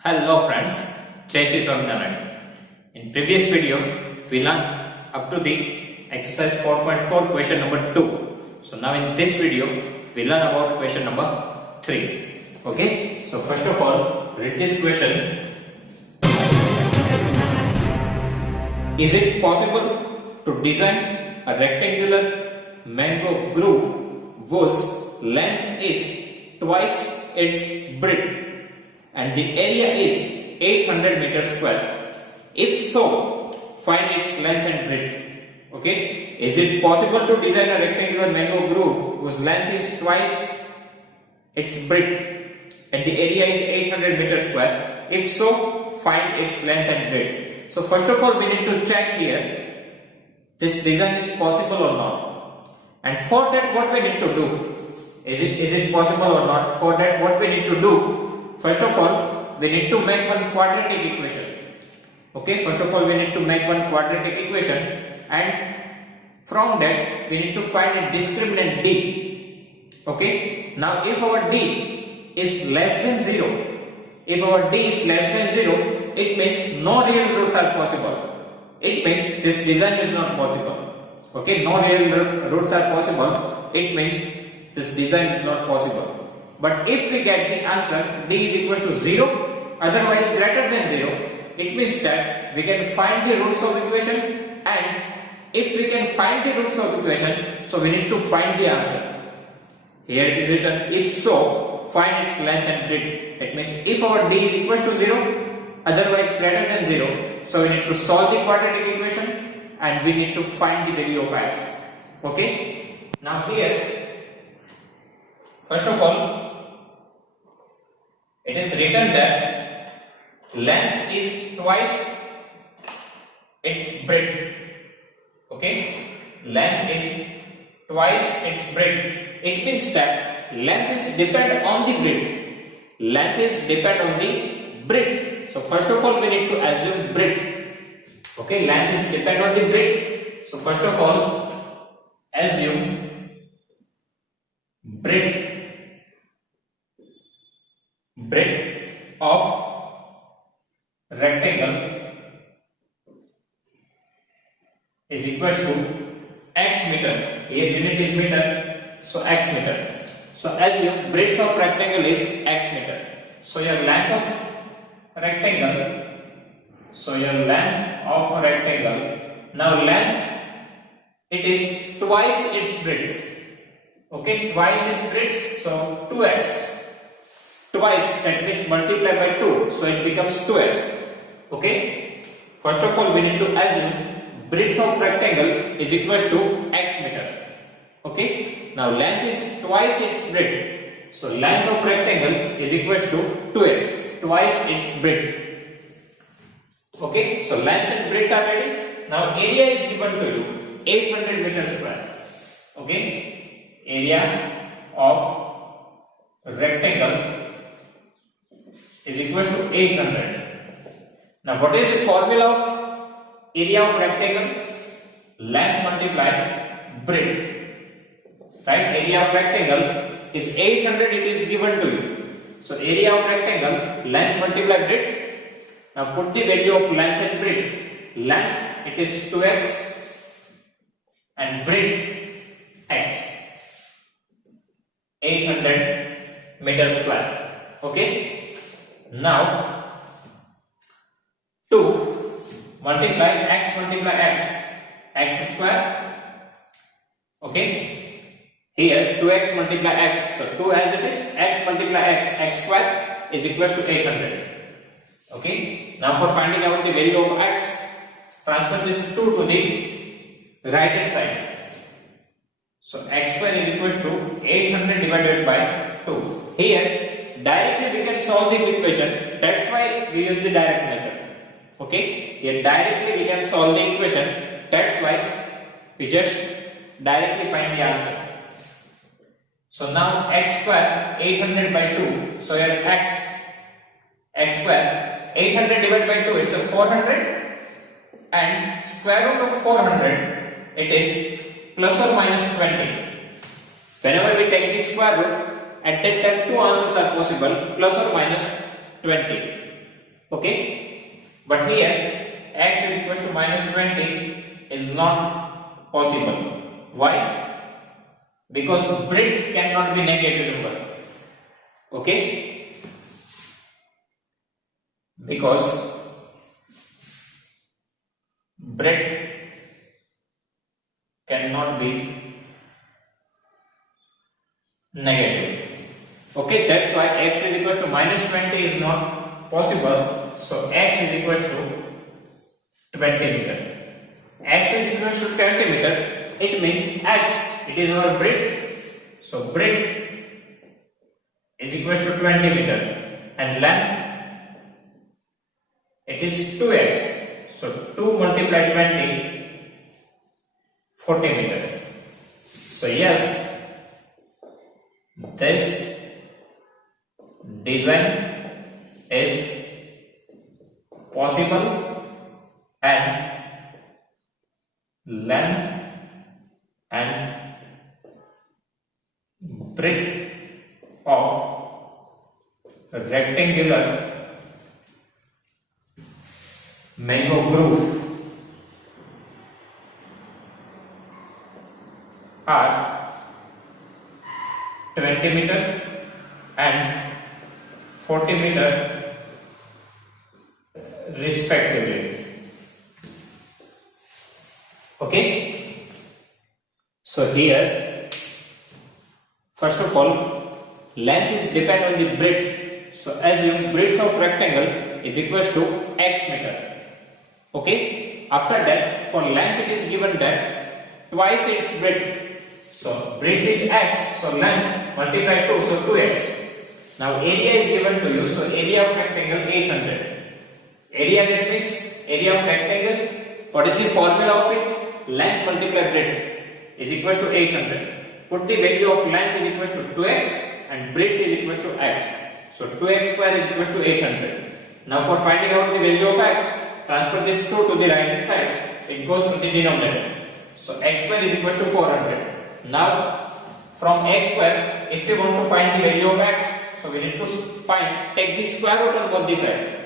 Hello friends, Jai Shri Swaminarayan. In previous video, we learned up to the exercise 4.4 question number 2. So now in this video, we learn about question number 3. Okay, so first of all, read this question. Is it possible to design a rectangular mango groove whose length is twice its breadth and the area is 800 meters square? If so, find its length and breadth. Okay, is it possible to design a rectangular mango groove whose length is twice its breadth and the area is 800 meters square? If so, find its length and breadth. So first of all, we need to check here this design is possible or not, and for that what we need to do, is it possible or not? For that what we need to do, first of all we need to make one quadratic equation. Okay, first of all we need to make one quadratic equation, and from that we need to find a discriminant d. Okay, now if our d is less than 0, if our d is less than 0, it means no real roots are possible. It means this design is not possible. Okay, no real roots are possible. It means this design is not possible. But if we get the answer d is equal to 0, otherwise greater than 0, it means that we can find the roots of equation, and if we can find the roots of equation, so we need to find the answer. Here it is written, if so, find its length and breadth. It means if our d is equal to 0, otherwise greater than 0, so we need to solve the quadratic equation and we need to find the value of x. Okay, now here first of all it is written that length is twice its breadth. Okay, length is twice its breadth. It means that length is depend on the breadth. Length is depend on the breadth. So first of all we need to assume breadth. Okay, length is depend on the breadth. So first of all assume breadth of rectangle is equal to x meter. Here unit is meter, so x meter. So assume breadth of rectangle is x meter. So your length of rectangle, now length, it is twice its breadth. Okay, twice its breadth, so 2x. Twice, that means multiply by 2, so it becomes 2x. Okay, first of all we need to assume breadth of rectangle is equal to x meter. Okay, now length is twice its breadth, so length of rectangle is equal to 2x, twice its breadth. Okay, so length and breadth are ready. Now area is given to you, 800 meters square. Okay, area of rectangle is equal to 800. Now what is the formula of area of rectangle? Length multiply breadth. Right, area of rectangle is 800, it is given to you. So area of rectangle, length multiply breadth. Now put the value of length and breadth. Length, it is 2x, and breadth x, 800 meters square. Okay, now 2 multiply x square. Okay, here 2x multiply x, so 2 as it is, x multiply x square is equal to 800. Okay, now for finding out the value of x, transfer this 2 to the right hand side. So x square is equal to 800 divided by 2. Here directly we can solve this equation, that's why we use the direct method. Okay, here directly we can solve the equation, that's why we just directly find the answer. So now x square 800 by 2, so here x square 800 divided by 2, it's a 400, and square root of 400, it is plus or minus 20. Whenever we take the square root, at that time two answers are possible, plus or minus 20. Okay, but here x is equal to minus 20 is not possible. Why? Because breadth cannot be negative number. Okay, because breadth cannot be negative. Okay, that's why x is equal to minus 20 is not possible. So x is equal to 20 meter. X is equal to 20 meter. It means x, it is our breadth. So breadth is equal to 20 meter, and length, it is 2x. So 2 multiplied 20, 40 meter. So yes, this design is possible, and length and breadth of rectangular mango groove are 20 meter and 40 meter respectively. Okay, so here first of all length is depend on the breadth. So assume breadth of rectangle is equal to x meter. Okay, after that for length it is given that twice its breadth. So breadth is x, so length multiply 2, so 2x. Now area is given to you, so area of rectangle 800. Area, that means area of rectangle. What is the formula of it? Length multiply breadth is equal to 800. Put the value of length is equal to 2x and breadth is equal to x. So 2x square is equal to 800. Now for finding out the value of x, transfer this 2 to the right hand side. It goes to the denominator. So x square is equal to 400. Now from x square, if we want to find the value of x, so we need to take the square root on both the sides.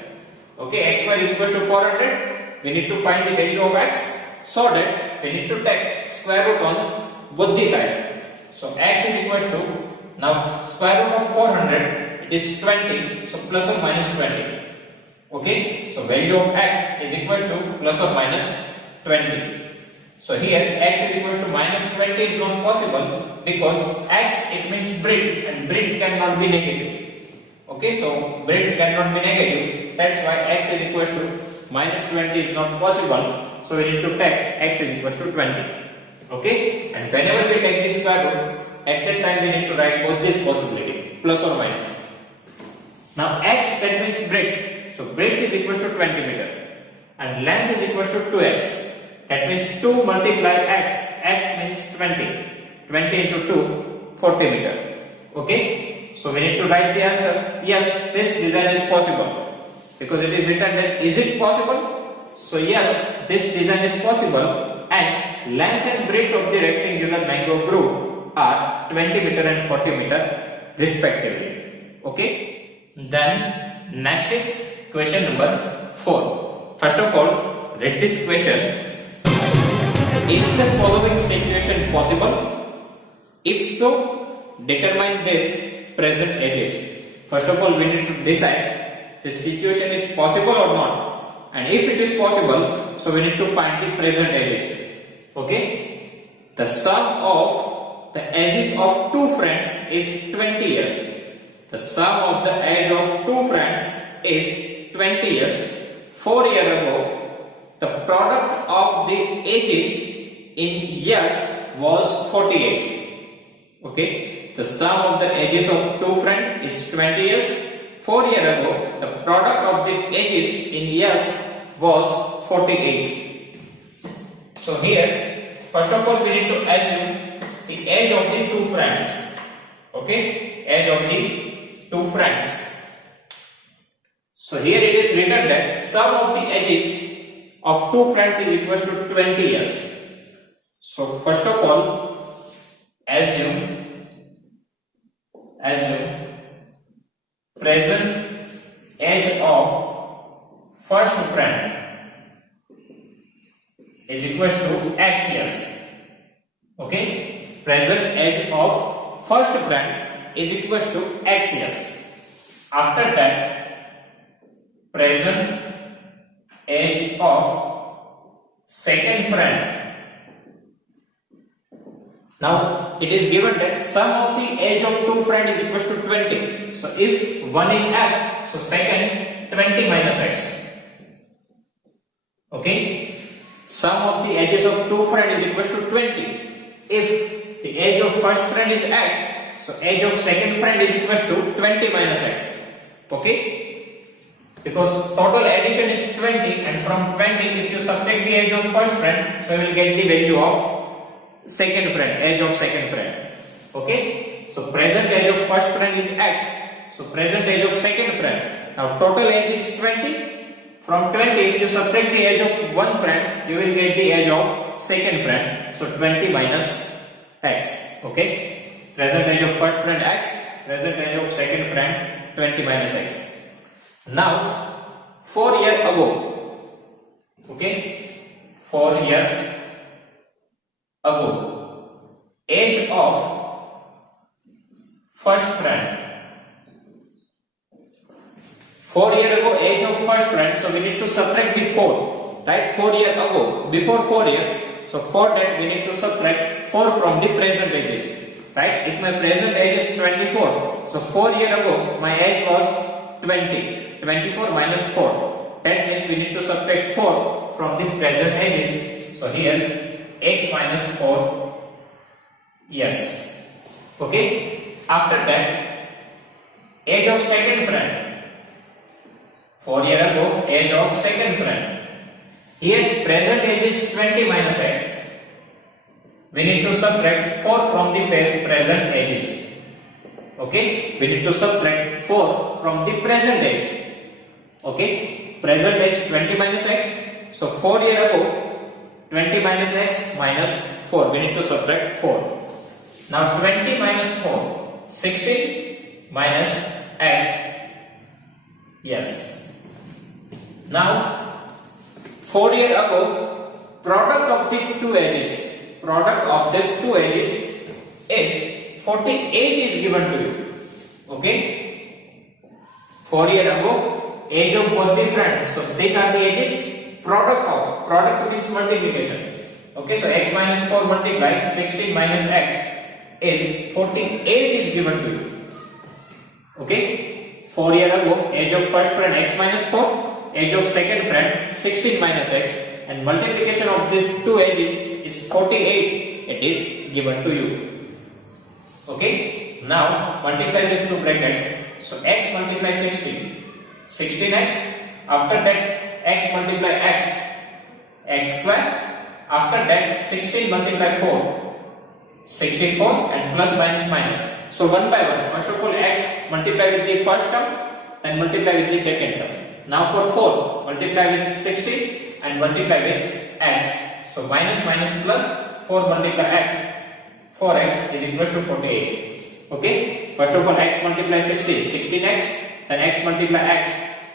Okay, x square is equal to 400. We need to find the value of x, so that we need to take square root on both the sides. So x is equal to, now square root of 400, it is 20, so plus or minus 20. Okay, so value of x is equal to plus or minus 20. So here x is equal to minus 20 is not possible, because x, it means breadth, and breadth cannot be negative. Okay, so breadth cannot be negative. That's why x is equal to minus 20 is not possible. So we need to take x is equal to 20. Okay, and whenever we take this square root, at that time we need to write both this possibility, plus or minus. Now x, that means breadth. So breadth is equal to 20 meter, and length is equal to 2x. That means 2 multiply x. X means 20. 20 into 2, 40 meter. Okay, so we need to write the answer. Yes, this design is possible, because it is written that is it possible. So yes, this design is possible, and length and breadth of the rectangular mango groove are 20 meter and 40 meter respectively. Okay, then next is question number 4. First of all, read this question. Is the following situation possible? If so, determine their present ages. First of all, we need to decide this situation is possible or not. And if it is possible, so we need to find the present ages. Okay? The sum of the ages of two friends is 20 years. The sum of the age of two friends is 20 years. 4 years ago, the product of the ages in years was 48. Okay, the sum of the ages of two friends is 20 years. 4 years ago, the product of the ages in years was 48. So here, first of all, we need to assume the age of the two friends. Okay, age of the two friends. So here it is written that sum of the ages of two friends is equal to 20 years. So first of all, assume present age of first friend is equals to x years. Okay, present age of first friend is equals to x years. After that, present age of second friend. Now it is given that sum of the age of two friends is equals to 20. So if one is x, so second 20 minus x. Okay, sum of the ages of two friends is equals to 20. If the age of first friend is x, so age of second friend is equals to 20 minus x. Okay, because total addition is 20, and from 20 if you subtract the age of first friend, so you will get the value of second friend, age of second friend. Okay, so present age of first friend is x, so present age of second friend. Now total age is 20. From 20 if you subtract the age of one friend, you will get the age of second friend, so 20 minus x. Okay, present age of first friend x, present age of second friend 20 minus x. Now 4 years ago, okay, 4 years ago, age of first friend. 4 years ago, age of first friend, so we need to subtract the 4, right? 4 years ago, before 4 years, so for that we need to subtract 4 from the present ages, right? If my present age is 24, so 4 years ago my age was 20, 24 minus 4, that means we need to subtract 4 from the present ages, so here x minus 4 years. Okay, after that, age of second friend. 4 years ago, age of second friend. Here present age is 20 minus x. We need to subtract 4 from the present ages. Okay, we need to subtract 4 from the present age. Okay, present age 20 minus x. So 4 years ago, 20 minus x minus 4. We need to subtract 4. Now 20 minus 4, 16 minus x. Yes. Now 4 years ago, product of the two ages, product of these two ages is 48 is given to you. Okay, 4 years ago, age of both the friends. So these are the ages. Product means multiplication. Okay, so x minus 4 multiplied 16 minus x is 48 is given to you. Okay, 4 years ago, age of first friend x minus 4, age of second friend 16 minus x, and multiplication of these two ages is 48. It is given to you. Okay, now multiply these two brackets. So x multiply 16, 16x. After that, x multiply x, x square. After that, 16 multiply 4, 64, and plus minus minus. So one by one. First of all, x multiply with the first term, then multiply with the second term. Now for 4, multiply with 16 and multiply with x. So minus minus plus 4 multiply x. 4x is equal to 48. Okay. First of all, x multiply 16, 16x. Then x multiply x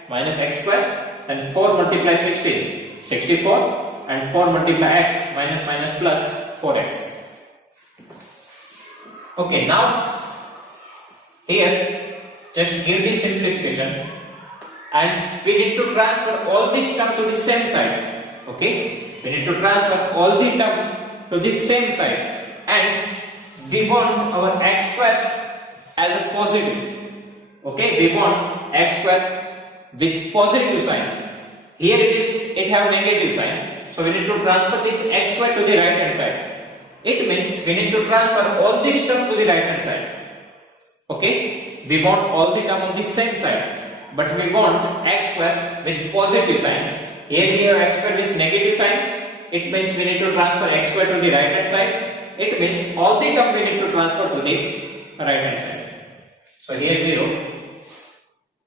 minus x square. Then 4 multiply 16, 64. And 4 multiply x minus minus plus 4x. Okay. Now here just give the simplification. And we need to transfer all this term to the same side. Okay, we need to transfer all the term to the same side, and we want our x square as a positive. Okay, we want x square with positive sign. Here it have negative sign, so we need to transfer this x square to the right hand side. It means we need to transfer all this term to the right hand side. Okay, we want all the term on the same side. But we want x square with positive sign. Here we have x square with negative sign. It means we need to transfer x square to the right hand side. It means all the term we need to transfer to the right hand side. So here 0.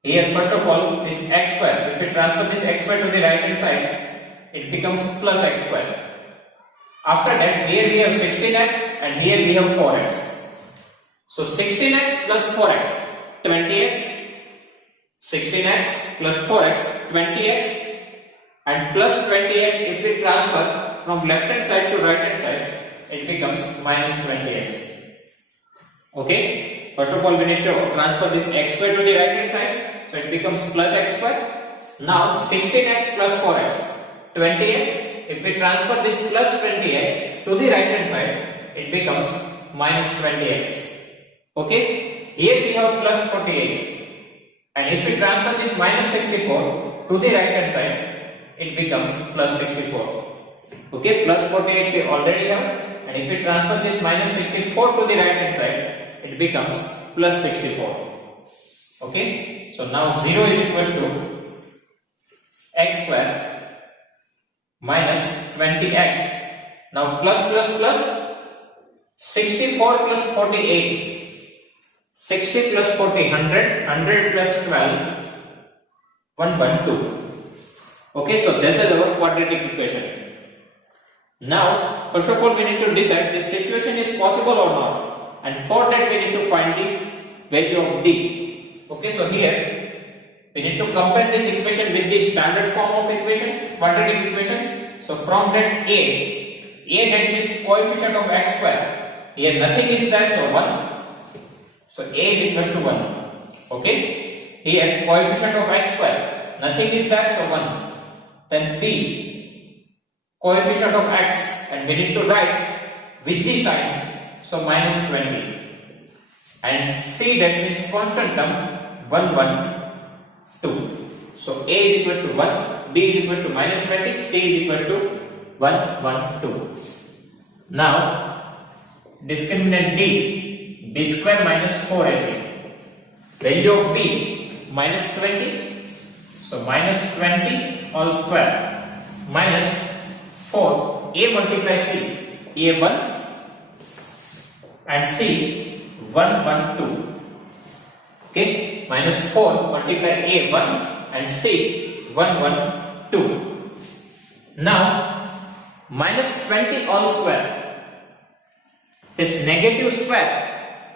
Here first of all this x square. If we transfer this x square to the right hand side, it becomes plus x square. After that, here we have 16x and here we have 4x. So 16x plus 4x, 20x. 16x plus 4x, 20x, and plus 20x if we transfer from left hand side to right hand side, it becomes minus 20x. Okay, first of all we need to transfer this x square to the right hand side, so it becomes plus x square. Now 16x plus 4x, 20x, if we transfer this plus 20x to the right hand side, it becomes minus 20x. Okay, here we have plus 48, and if we transfer this minus 64 to the right hand side, it becomes plus 64. Okay, plus 48 we already have, and if we transfer this minus 64 to the right hand side, it becomes plus 64. Okay, so now 0 is equal to x square minus 20x. Now plus plus plus 64 plus 48. 60 plus 40, 100, 100 plus 12, 112. Okay, so this is our quadratic equation. Now, first of all, we need to decide this situation is possible or not, and for that we need to find the value of d. Okay, so here we need to compare this equation with the standard form of equation, quadratic equation. So from that a that means coefficient of x square. Here nothing is there, so 1. So a is equal to 1. Okay, here coefficient of x square, nothing is there, so 1. Then b, coefficient of x, and we need to write with the sign, so minus 20. And c, that means constant term, 1 1 2. So a is equal to 1, b is equal to minus 20, c is equal to 1 1 2. Now discriminant d, b square minus 4ac. Value of b minus 20, so minus 20 all square minus 4, a multiply c, a 1 and c 1 1 2. Okay, minus 4 multiply a 1 and c 1 1 2. Now minus 20 all square, this negative square,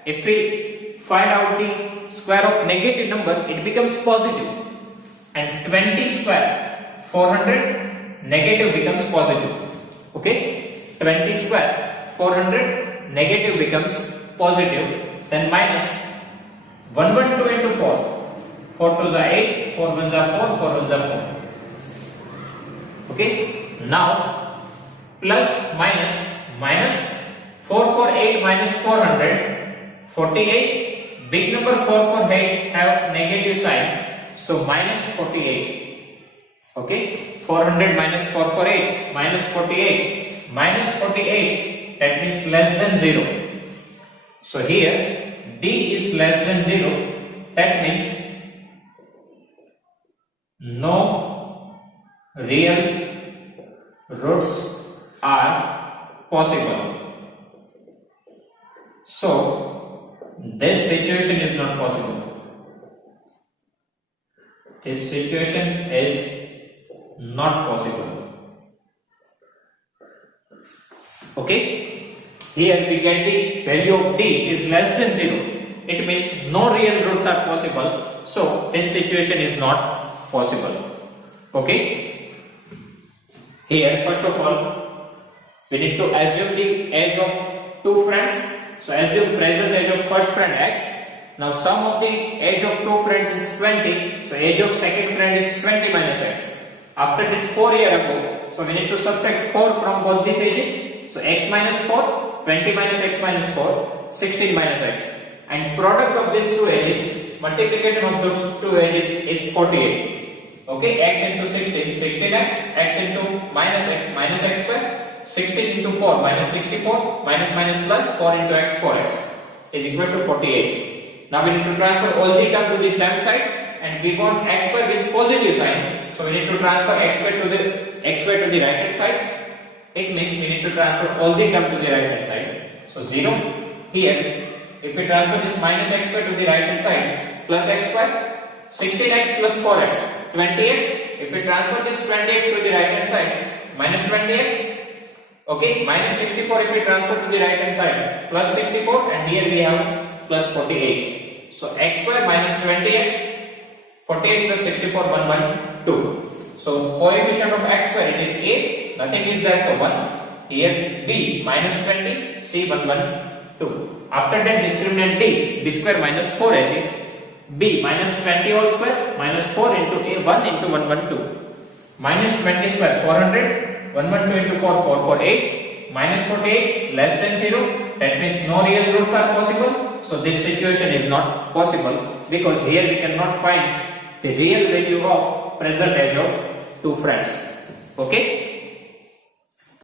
if we find out the square of negative number, it becomes positive, and 20 square 400 negative becomes positive. Okay, 20 square 400 negative becomes positive, then minus 112 into 4, 4 2s are 8, 4 1s are 4, 4 1s are 4. Okay, now plus minus 448 minus 400, 48, big number 448 have negative sign, so minus 48. Okay, 400 minus 448 minus 48, minus 48, that means less than 0. So here d is less than 0, that means no real roots are possible. So this situation is not possible. This situation is not possible. Okay, here we get the value of d is less than 0. It means no real roots are possible. So this situation is not possible. Okay, here first of all we need to assume the age of two friends. So assume present age of first friend x. Now sum of the age of two friends is 20. So age of second friend is 20 minus x. After that 4 years ago, so we need to subtract 4 from both these ages. So x minus 4, 20 minus x minus 4, 16 minus x. And product of these two ages, multiplication of those two ages is 48. Okay, x into 16, 16x, x into minus x square, 16 into 4 minus 64, minus plus 4 into x 4x is equal to 48. Now we need to transfer all the term to the same side, and we want x square with positive sign. So we need to transfer x square to the right hand side. It means we need to transfer all the term to the right hand side. So 0 here, if we transfer this minus x square to the right hand side, plus x square, 16x plus 4x, 20x. If we transfer this 20x to the right hand side, minus 20x. Okay, minus 64 if we transfer to the right hand side, plus 64, and here we have plus 48. So x square minus 20x, 48 plus 64, 112. So coefficient of x square, it is a, nothing is there, so 1. Here b minus 20, c 1 1 2. After that discriminant b square minus 4ac, b minus 20 whole square minus 4 into a 1 into 1 1 2. Minus 20 square 400, 1 1 2 into 4 4 4 8, minus 48 less than 0. That means no real roots are possible. So this situation is not possible because here we cannot find the real value of present age of two friends. Okay.